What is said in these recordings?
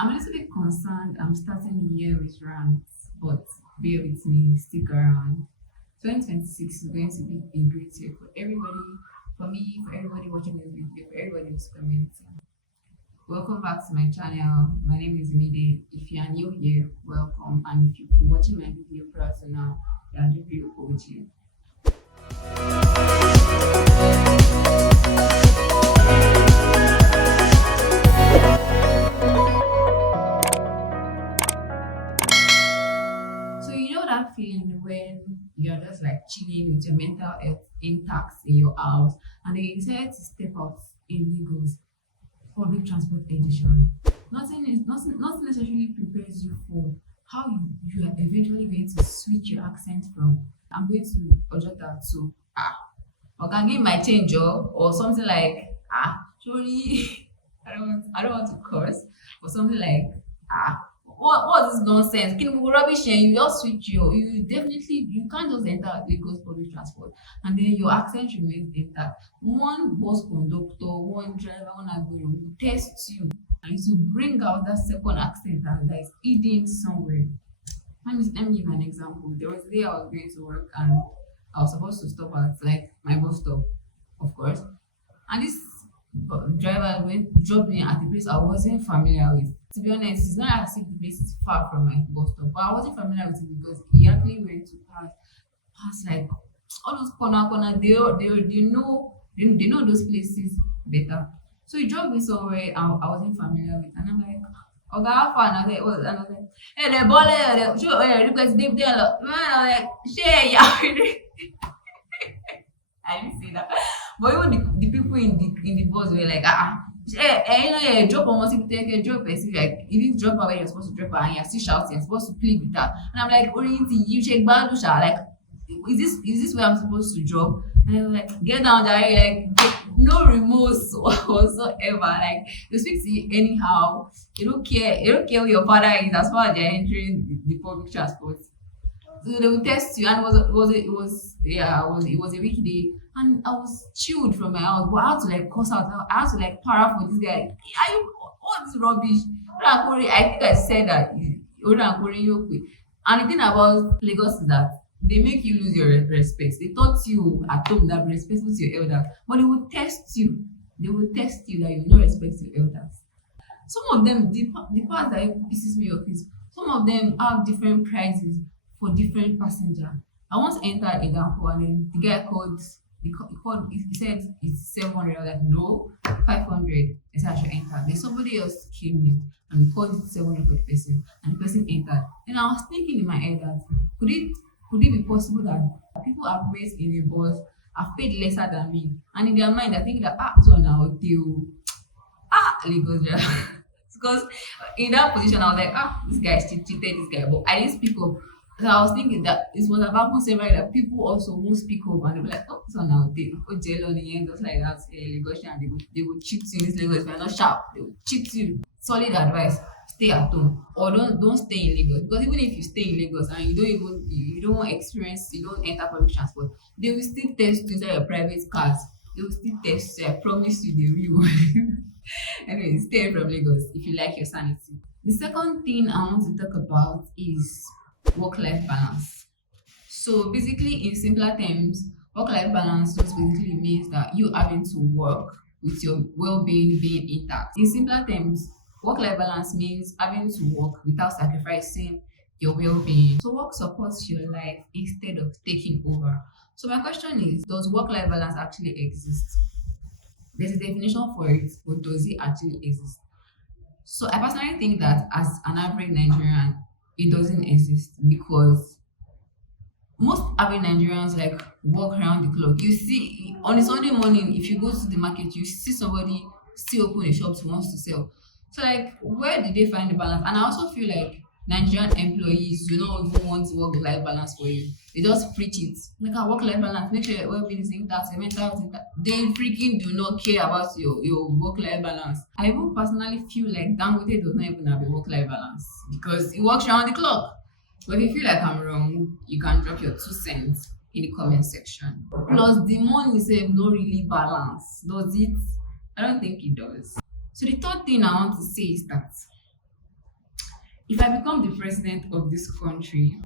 I'm a little bit concerned. I'm starting the year with rants, but bear with me, stick around. 2026 is going to be a great year for everybody, for me, for everybody watching this video, for everybody in this community. Welcome back to my channel. My name is Mide. If you are new here, welcome. And if you've been watching my video prior to now, you are the real OG. So you know that feeling when you're just like chilling with your mental health intact in your house and then you decide to step out in Lagos public transport edition. Nothing necessarily prepares you for how you are eventually going to switch your accent from I'm going to Ojota to or can give my change or something like sorry I don't want to curse or something like what's this nonsense? Kini gbogbo rubbish yẹn you just switch you definitely you can't just enter Lagos public transport and then your accent remains intact. One bus conductor, one driver, one agbero will test you and to bring out that second accent that is hidden somewhere. Let me give you an example. There was a day I was going to work and I was supposed to stop at like my bus stop, of course. And this driver went dropped me at a place I wasn't familiar with. To be honest, it's not as if the place is far from my bus stop, but I wasn't familiar with it because he actually went to pass like all those corner. They know those places better. So he dropped me somewhere I wasn't familiar with, and I'm like, "Okay, how far?" And I was like, "What?" And I was like, "Hey, the ball, show, request, they there." Man, I was like, "Share, yeah." I didn't say that. But even the people in the bus were like, drop on one take drop a like you need to drop her where you're supposed to drop her and you're still shouting, you're supposed to plead with her. And I'm like, Orienti, you check Badusha, like is this where I'm supposed to drop? And I was like, get down there, like no remorse whatsoever. Like they speak to you anyhow. You don't care who your father is as far as they're entering the public transport. So they will test you, and it was a weekday, and I was chilled from my house, but I had to like cuss out. I had to like para for this guy. Are you what is rubbish? I think I said that. And the thing about Lagos is that they make you lose your respect. They taught you at home that be respectful to your elders, but they will test you. They will test you that you no respect your elders. Some of them, the part that pisses me off is some of them have different prices for different passenger. I once entered a downpour and then the guy he said it's 700. I was like, no, 500. I said I should enter. Then somebody else came in and he called it 700 for the person and the person entered. And I was thinking in my head that could it be possible that people are placed in a bus have paid lesser than me and in their mind they're thinking that so now they will Lagos because in that position I was like this guy cheated this guy, but I didn't speak up. So I was thinking that it was about several that people also won't speak up and they'll be like, so now they go jail on the end, just like that. Lagosian, they will cheat you in this Lagos. If you're not sharp, they will cheat you. Solid advice: stay at home or don't stay in Lagos, because even if you stay in Lagos and you don't experience, you don't enter public transport, they will still test you inside your private cars. They will still test you. I promise you, they will. Anyway, stay from Lagos if you like your sanity. The second thing I want to talk about is work-life balance. So basically, in simpler terms, work-life balance just basically means that you having to work with your well-being being intact. In simpler terms, work-life balance means having to work without sacrificing your well-being. So work supports your life instead of taking over. So my question is, does work-life balance actually exist? There's a definition for it, but does it actually exist? So I personally think that as an average Nigerian, it doesn't exist because most average Nigerians like walk around the clock. You see on a Sunday morning, if you go to the market, you see somebody still open a shop who wants to sell. So like where did they find the balance? And I also feel like Nigerian employees do not even want work-life balance for you. They just preach it. Like a work-life balance, make sure your well-being is intact, your mental health is intact. They freaking do not care about your work-life balance. I even personally feel like Dangote does not even have a work-life balance because it works around the clock. But if you feel like I'm wrong, you can drop your 2 cents in the comment section. Plus, the money itself no really balance. Does it? I don't think it does. So the third thing I want to say is that If I become the president of this country,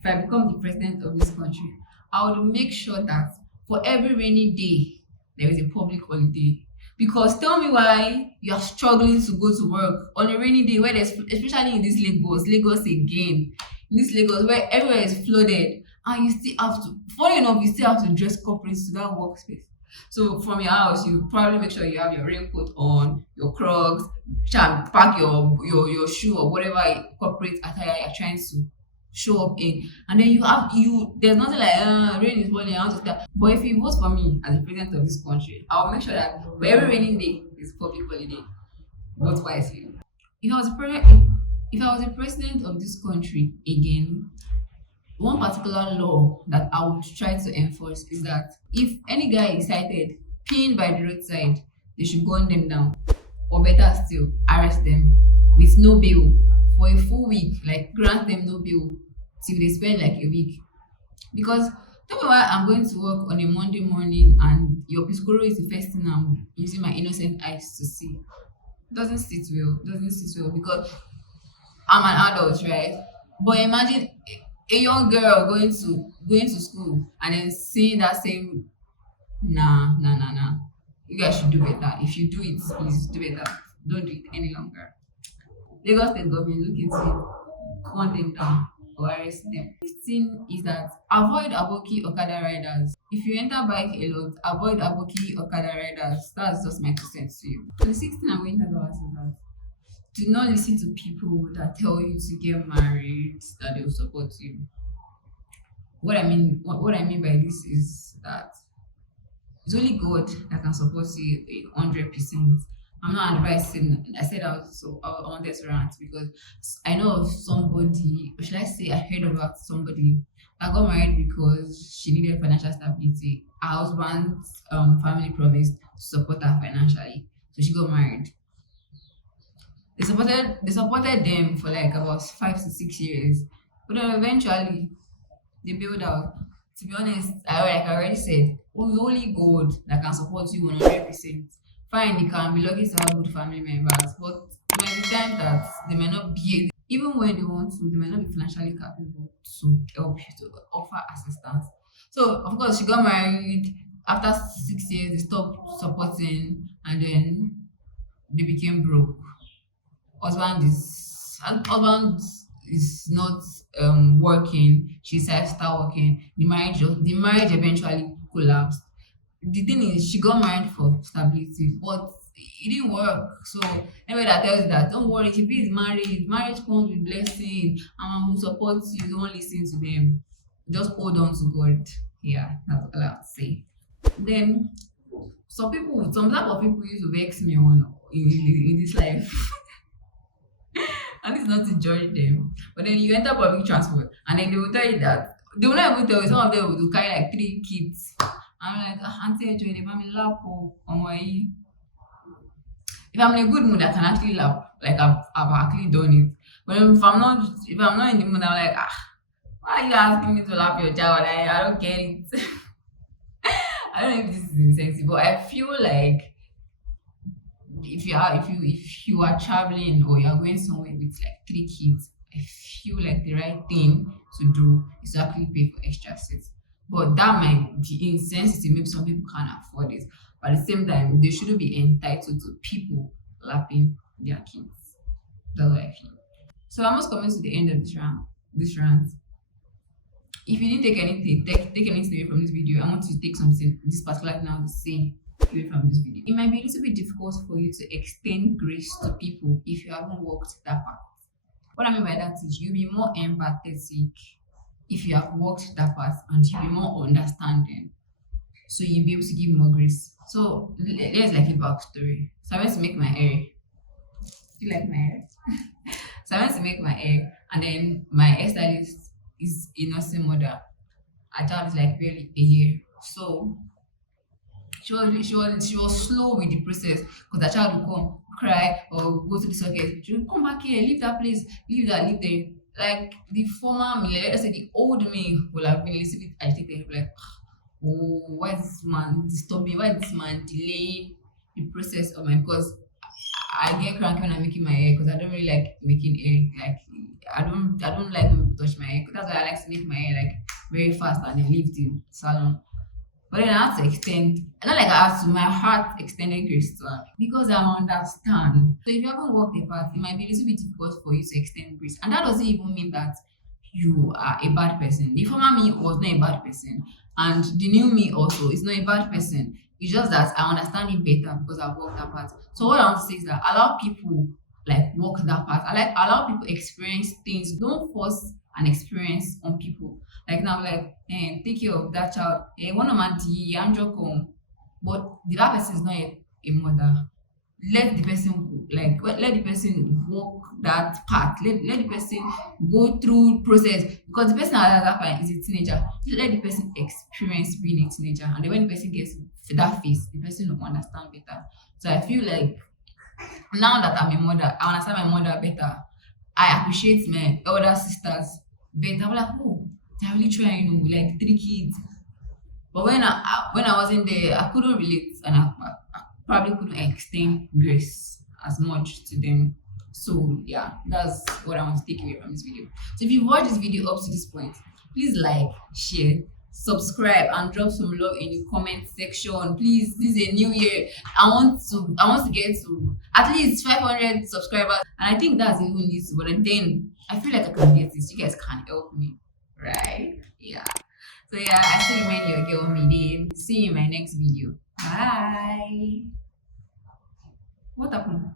if I become the president of this country, I would make sure that for every rainy day, there is a public holiday. Because tell me why you are struggling to go to work on a rainy day where there's, especially in this Lagos again, in this Lagos where everywhere is flooded, and you still have to, funny enough, you still have to dress corporate to that workspace. So from your house, you probably make sure you have your raincoat on, your Crocs, pack your shoe or whatever corporate attire you're trying to show up in, and then you there's nothing like rain is falling, I want to start. But if you vote for me as the president of this country, I'll make sure that for every raining day is public holiday. Vote wisely. If I was the president of this country again, one particular law that I would try to enforce is that if any guy is sighted peeing by the roadside, they should gun them down, or better still, arrest them with no bail for a full week, like grant them no bail till they spend like a week. Because tell me why I'm going to work on a Monday morning and your Piscoro is the first thing I'm using my innocent eyes to see. Doesn't sit well. Doesn't sit well because I'm an adult, right? But imagine a young girl going to school and then seeing that same, nah. You guys should do better. If you do it, please do better. Don't do it any longer. Lagos State government look into it, hunt them down or arrest them. The thing is that avoid aboki okada riders. If you enter bike a lot, avoid aboki okada riders. That's just my 2 cents to you. So the sixth thing I'm going to talk about is that do not listen to people that tell you to get married, that they will support you. What I mean by this is that it's only God that can support you 100%. I'm not advising. I said I wanted to rant because I know of somebody, or should I say, I heard about somebody that got married because she needed financial stability. Her husband's family promised to support her financially, so she got married. They supported them for like about 5 to 6 years, but then eventually they bailed out. To be honest, like I already said, only God that can support you 100%. Fine, you can be lucky to have good family members, but there might be times that they may not be, even when they want to, they may not be financially capable to help you to offer assistance. So of course she got married. After 6 years, they stopped supporting, and then they became broke. Husband is not working. She decided to start working. The marriage eventually collapsed. The thing is, she got married for stability, but it didn't work. So anybody that tells you that, don't worry, if he is married, marriage comes with blessing, and who supports you, don't listen to them. Just hold on to God. Yeah, that's all I have to say. Then some type of people used to vex me on in this life. And it's not to judge them. But then you enter public transport and then they will tell you that they will not even tell you, some of them will carry like 3 kids. I'm like, Auntie enjoy the family lap on my. If I'm in a good mood, I can actually lap. Like I've actually done it. But if I'm not in the mood, I'm like, why are you asking me to lap your child? I don't get it. I don't know if this is insensitive, but I feel like if you are traveling or you are going somewhere with like 3 kids, I feel like the right thing to do is to actually pay for extra seats. But that might be insensitive. Maybe some people can't afford it. But at the same time, they shouldn't be entitled to people lapping their kids. That's what I feel. So I'm almost coming to the end of this rant. If you didn't take anything away from this video, I want to take something this particular thing I want to say away from this video. It might be a little bit difficult for you to extend grace to people if you haven't walked that path. What I mean by that is you'll be more empathetic if you have walked that path, and you'll be more understanding. So you'll be able to give more grace. So there's like a backstory. So I went to make my hair. Do you like my hair? So I went to make my hair, and then my hairstylist is a nursing mother. Her child is like barely a year. So she was slow with the process because the child would come cry or go to the socket. She would come back here, leave that place, leave there. Like the former me, let's say the old me will have been a little bit agitated, like, oh, why is this man disturbing? Why is this man delay the process of my, because I get cranky when I'm making my hair because I don't really like making hair. Like I don't like when people touch my hair. That's why I like to make my hair like very fast and then leave the salon. But then I have to extend. Not like I have to. My heart extended grace to her because I understand. So if you haven't worked a part, it might be a little bit difficult for you to extend grace, and that doesn't even mean that you are a bad person. The former me was not a bad person, and the new me also is not a bad person. It's just that I understand it better because I've worked that part. So what I want to say is that allow people like walk that part. I like allow people experience things. Don't force an experience on people. Like now, like, take care of that child. One of my I'm joking, but the that person is not a mother. Let the person go. Like let the person walk that path. Let the person go through process because the person at that point is a teenager. Let the person experience being a teenager, and then when the person gets to that phase, the person will understand better. So I feel like now that I'm a mother, I understand my mother better. I appreciate my elder sisters better. I'm like, oh, they're really trying, like 3 kids. But when I wasn't there, I couldn't relate, and I probably couldn't extend grace as much to them. So yeah, that's what I want to take away from this video. So if you watched this video up to this point, please like, share, subscribe, and drop some love in the comment section. Please, this is a new year. I want to get to at least 500 subscribers, and I think that's even easy. But then I feel like I can get this. You guys can help me, right? Yeah. So yeah, I still remain your girl Mide. See you in my next video. Bye. What happened?